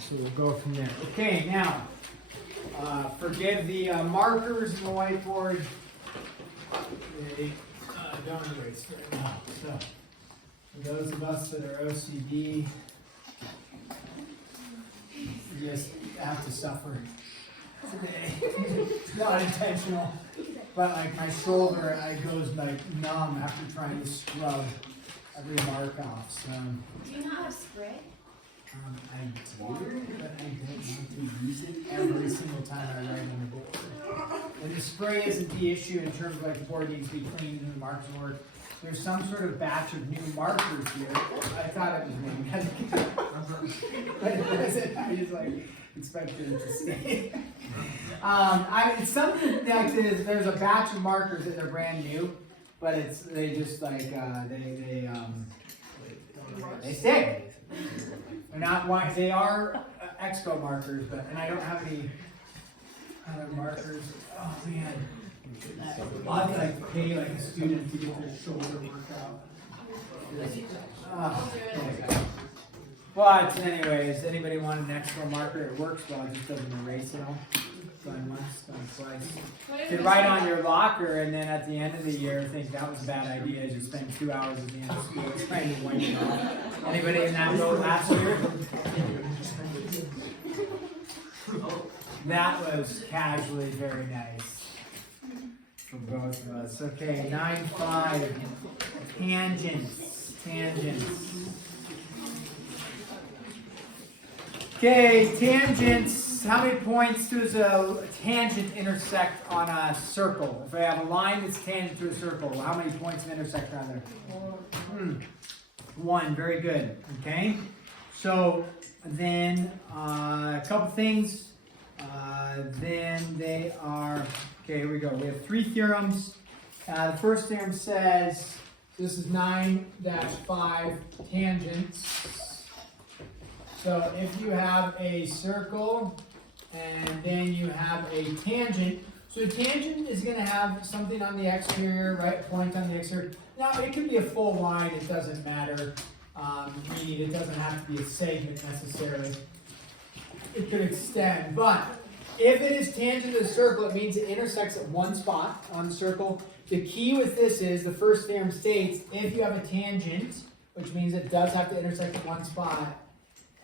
So we'll go from there. Okay, now, forgive the markers in the whiteboard. They don't erase right now. So, for those of us that are OCD, you just have to suffer today. It's not intentional, but like my shoulder, it goes like numb after trying to scrub every mark off. So, do you not have spray? I do, but I don't want to use it every single time I write on the board. And the spray isn't the issue in terms of like the board needs to be cleaned and the marks work. There's some sort of batch of new markers here. I thought it was maybe, but it wasn't. I just like expected it to stay. It's something like this. There's a batch of markers that are brand new, but they just like they stay. They're not white. They are expo markers, and I don't have any other markers. Oh man, I'd like to pay like a student to get their shoulder worked out. But anyways, anybody want an expo marker? It works well. It just doesn't erase it all. Done once, done twice. You write on your locker, and then at the end of the year, think that was a bad idea. You spend 2 hours at the end of school trying to wipe it off. Anybody in that boat last year? That was casually very nice for both of us. Okay, 9-5. Tangents. Okay, tangents. How many points does a tangent intersect on a circle? If I have a line that's tangent to a circle, how many points of intersect are there? 1. Very good. Okay. So then a couple things. Then they are, okay, here we go. We have 3 theorems. The first theorem says, this is 9-5 tangents. So if you have a circle and then you have a tangent, so a tangent is going to have something on the exterior, right? Point on the exterior. Now it could be a full line, it doesn't matter. Meaning it doesn't have to be a segment necessarily. It could extend, but if it is tangent to the circle, it means it intersects at one spot on the circle. The key with this is, the first theorem states, if you have a tangent, which means it does have to intersect at one spot,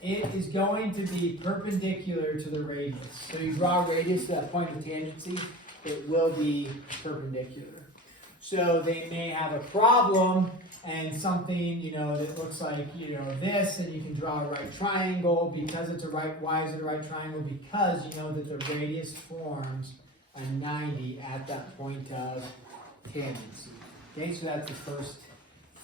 it is going to be perpendicular to the radius. So you draw a radius to that point of tangency, it will be perpendicular. So they may have a problem and something, that looks like, this, and you can draw a right triangle because it's a right. Why is it a right triangle? Because you know that the radius forms a 90 at that point of tangency. Okay, so that's the first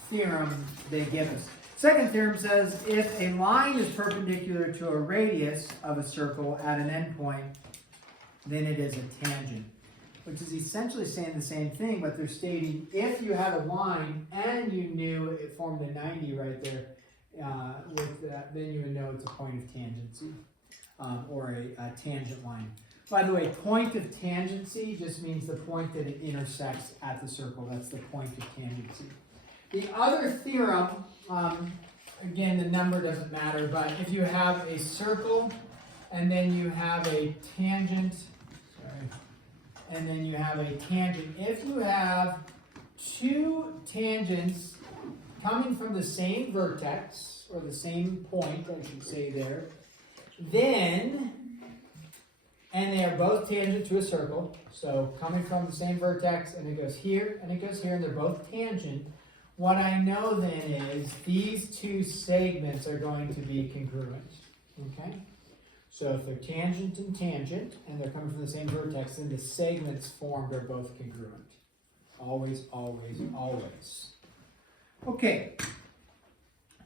theorem they give us. Second theorem says if a line is perpendicular to a radius of a circle at an endpoint, then it is a tangent. Which is essentially saying the same thing, but they're stating if you had a line and you knew it formed a 90 right there, with that, then you would know it's a point of tangency, or a tangent line. By the way, point of tangency just means the point that it intersects at the circle. That's the point of tangency. The other theorem, again, the number doesn't matter, but if you have a circle and then you have a tangent, and then you have a tangent. If you have 2 tangents coming from the same vertex, or the same point, I should say there, then, and they are both tangent to a circle, so coming from the same vertex, and it goes here, and it goes here, and they're both tangent, what I know then is these 2 segments are going to be congruent, okay? So if they're tangent and tangent, and they're coming from the same vertex, then the segments formed are both congruent. Always, always, always. Okay.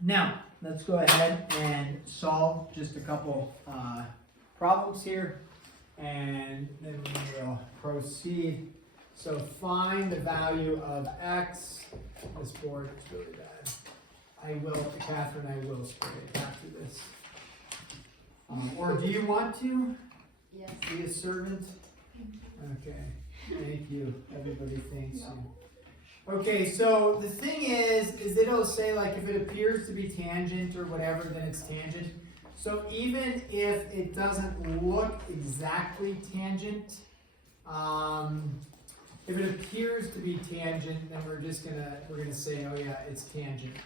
Now, let's go ahead and solve just a couple problems here, and then we will proceed. So find the value of x. This board is really bad. Catherine, I will spray it after this. Or do you want to? Yes. Be a servant? Okay. Thank you. Everybody thanks you. Okay, so the thing is that it'll say like if it appears to be tangent or whatever, then it's tangent. So even if it doesn't look exactly tangent, if it appears to be tangent, then we're gonna say, oh yeah, it's tangent.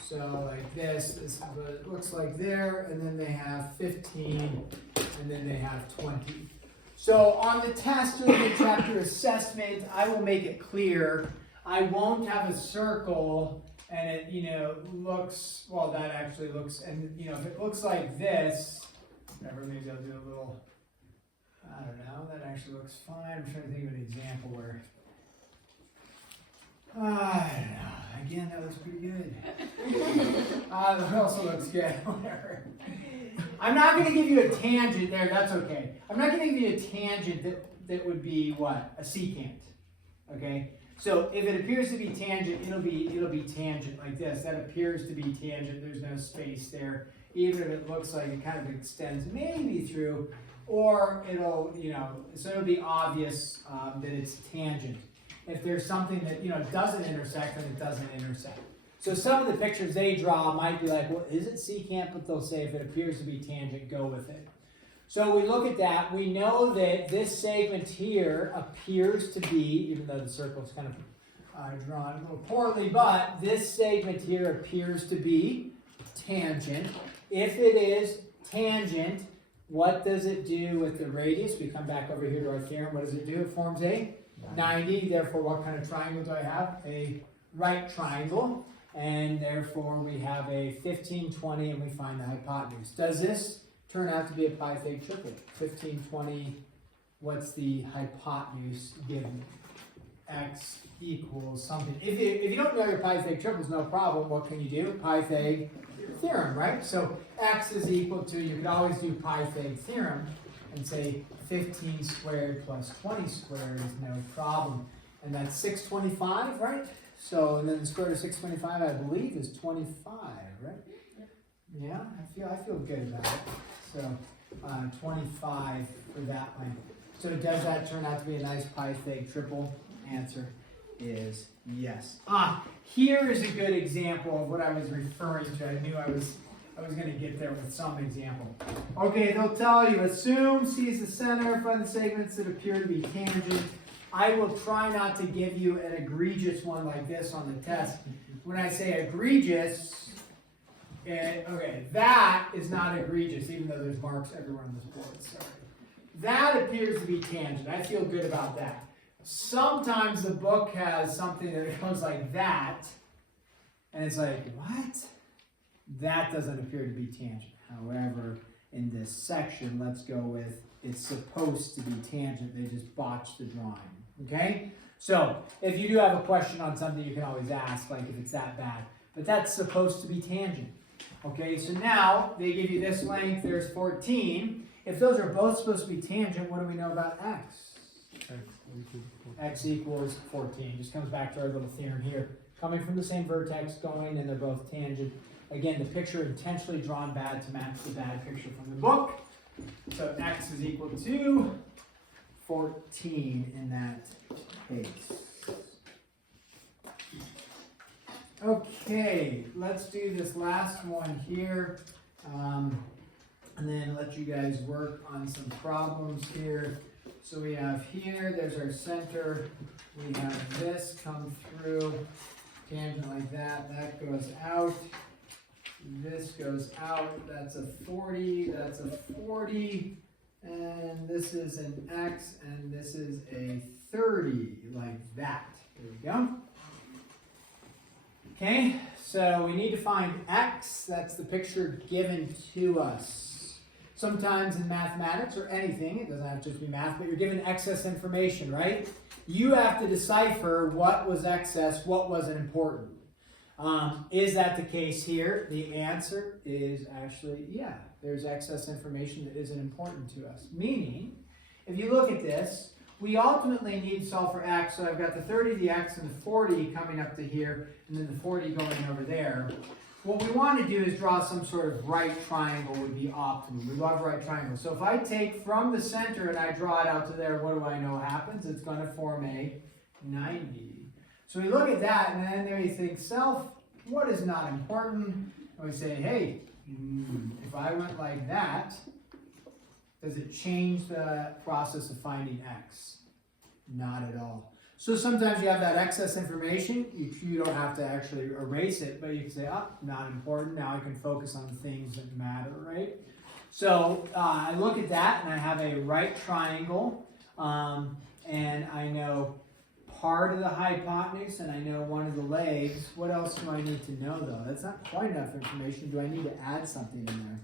So like this is what it looks like there, and then they have 15, and then they have 20. So on the test or the chapter assessment, I will make it clear. I won't have a circle and it, looks, well, that actually looks, and if it looks like this, whatever, maybe I'll do a little, I don't know, that actually looks fine. I'm trying to think of an example where, I don't know, again, that looks pretty good. That also looks good, whatever. I'm not going to give you a tangent there, that's okay. I'm not going to give you a tangent that would be what? A secant, okay? So if it appears to be tangent, it'll be tangent like this. That appears to be tangent, there's no space there. Even if it looks like it kind of extends maybe through, or it'll, so it'll be obvious that it's tangent. If there's something that, doesn't intersect, then it doesn't intersect. So some of the pictures they draw might be like, well, is it secant? But they'll say if it appears to be tangent, go with it. So we look at that. We know that this segment here appears to be, even though the circle's kind of drawn a little poorly, but this segment here appears to be tangent. If it is tangent, what does it do with the radius? We come back over here to our theorem. What does it do? It forms a 90. Therefore, what kind of triangle do I have? A right triangle. And therefore, we have a 15, 20, and we find the hypotenuse. Does this turn out to be a Pythag triplet? 15, 20, what's the hypotenuse given? X equals something. If you don't know your Pythag triplets, no problem. What can you do? Pythag theorem, right? So X is equal to, you could always do Pythag theorem and say 15 squared plus 20 squared is no problem. And that's 625, right? So, and then the square root of 625, I believe, is 25, right? Yeah, I feel good about it. So, 25 for that one. So does that turn out to be a nice Pythag triple? Answer is yes. Here is a good example of what I was referring to. I knew I was going to get there with some example. Okay, they'll tell you, assume C is the center, find the segments that appear to be tangent. I will try not to give you an egregious one like this on the test. When I say egregious, okay, that is not egregious, even though there's marks everywhere on this board. Sorry. That appears to be tangent. I feel good about that. Sometimes the book has something that goes like that, and it's like, what? That doesn't appear to be tangent. However, in this section, let's go with it's supposed to be tangent. They just botched the drawing. Okay? So, if you do have a question on something, you can always ask, like if it's that bad. But that's supposed to be tangent. Okay, so now they give you this length, there's 14. If those are both supposed to be tangent, what do we know about x? X equals 14. Just comes back to our little theorem here. Coming from the same vertex, going, and they're both tangent. Again, the picture intentionally drawn bad to match the bad picture from the book. So x is equal to 14 in that case. Okay, let's do this last one here, and then let you guys work on some problems here. So we have here, there's our center. We have this come through, tangent like that. That goes out. This goes out. That's a 40. That's a 40. And this is an X, and this is a 30, like that. There we go. Okay, so we need to find X. That's the picture given to us. Sometimes in mathematics or anything, it doesn't have to just be math, but you're given excess information, right? You have to decipher what was excess, what wasn't important. Is that the case here? The answer is actually, yeah, there's excess information that isn't important to us. Meaning, if you look at this, we ultimately need to solve for x, so I've got the 30, the x, and the 40 coming up to here, and then the 40 going over there. What we want to do is draw some sort of right triangle would be optimum. We love right triangles. So if I take from the center and I draw it out to there, what do I know happens? It's going to form a 90. So we look at that, and then there you think, self, what is not important? And we say, hey, If I went like that, does it change the process of finding x? Not at all. So sometimes you have that excess information, you don't have to actually erase it, but you can say, oh, not important, now I can focus on the things that matter, right? So I look at that and I have a right triangle, and I know part of the hypotenuse and I know one of the legs. What else do I need to know though? That's not quite enough information. Do I need to add something in there?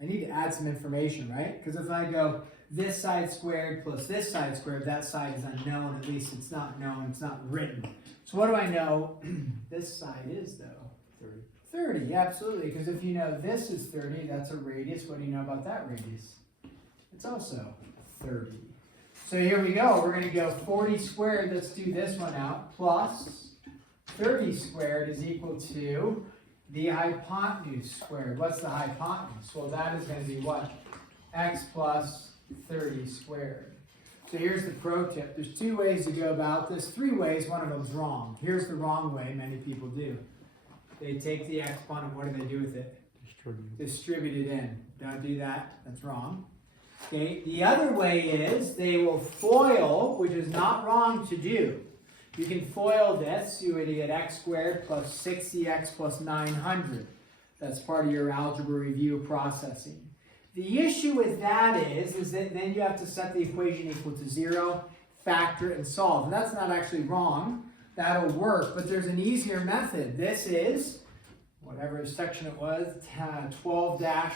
I need to add some information, right? Because if I go this side squared plus this side squared, that side is unknown. At least it's not known, it's not written. So what do I know this side is though? 30, absolutely. Because if you know this is 30, that's a radius. What do you know about that radius? It's also 30. So here we go. We're going to go 40 squared. Let's do this one out. Plus 30 squared is equal to the hypotenuse squared. What's the hypotenuse? Well, that is going to be what? X plus 30 squared. So here's the pro tip. There's 2 ways to go about this. 3 ways. One of them's wrong. Here's the wrong way many people do. They take the exponent. What do they do with it? Distribute it in. Don't do that. That's wrong. Okay. The other way is they will FOIL, which is not wrong to do. You can FOIL this. You would get x squared plus 60x plus 900. That's part of your algebra review processing. The issue with that is that then you have to set the equation equal to 0, factor, and solve. And that's not actually wrong. That'll work, but there's an easier method. This is, whatever section it was, 12-1,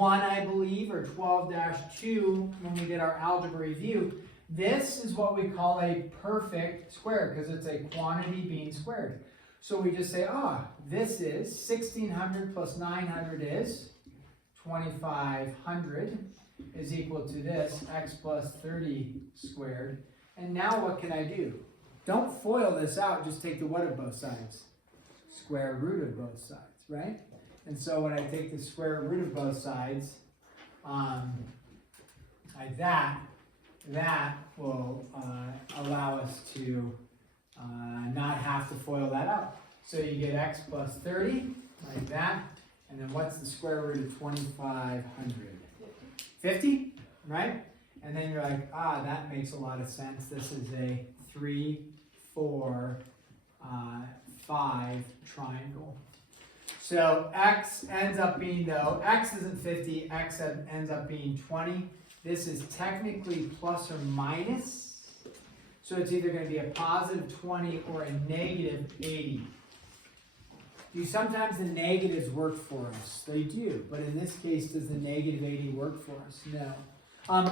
I believe, or 12-2 when we did our algebra review. This is what we call a perfect square because it's a quantity being squared. So we just say, this is 1600 plus 900 is 2500 is equal to this, x plus 30 squared. And now what can I do? Don't FOIL this out, just take the what of both sides? Square root of both sides, right? And so when I take the square root of both sides, like that will allow us to not have to FOIL that out. So you get x plus 30, like that, and then what's the square root of 2500? 50, right? And then you're like, that makes a lot of sense. This is a 3, 4, 5 triangle. So x ends up being, though, x isn't 50, x ends up being 20. This is technically plus or minus. So it's either going to be a positive 20 or a negative 80. Do sometimes the negatives work for us? They do. But in this case, does the negative 80 work for us? No.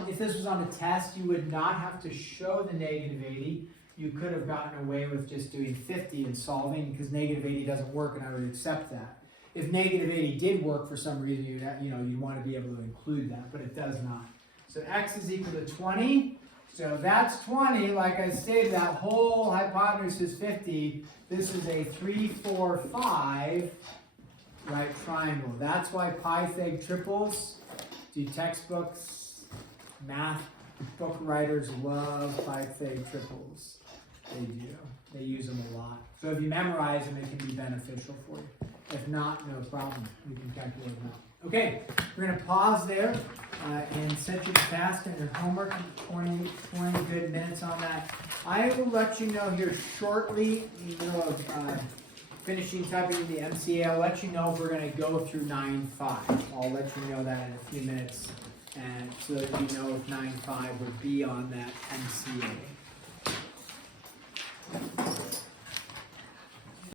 If this was on a test, you would not have to show the negative 80. You could have gotten away with just doing 50 and solving because negative 80 doesn't work, and I would accept that. If negative 80 did work for some reason, you'd want to be able to include that, but it does not. So x is equal to 20. So that's 20. Like I stated, that whole hypotenuse is 50. This is a 3, 4, 5 right triangle. That's why Pythag triples do textbooks. Math book writers love Pythag triples. They do. They use them a lot. So if you memorize them, it can be beneficial for you. If not, no problem. You can calculate them out. Okay, we're going to pause there and set your task and your homework. 20 good minutes on that. I will let you know here shortly, in the middle of finishing typing the MCA, I'll let you know if we're going to go through 9.5. I'll let you know that in a few minutes, and so that you know if 9.5 would be on that MCA.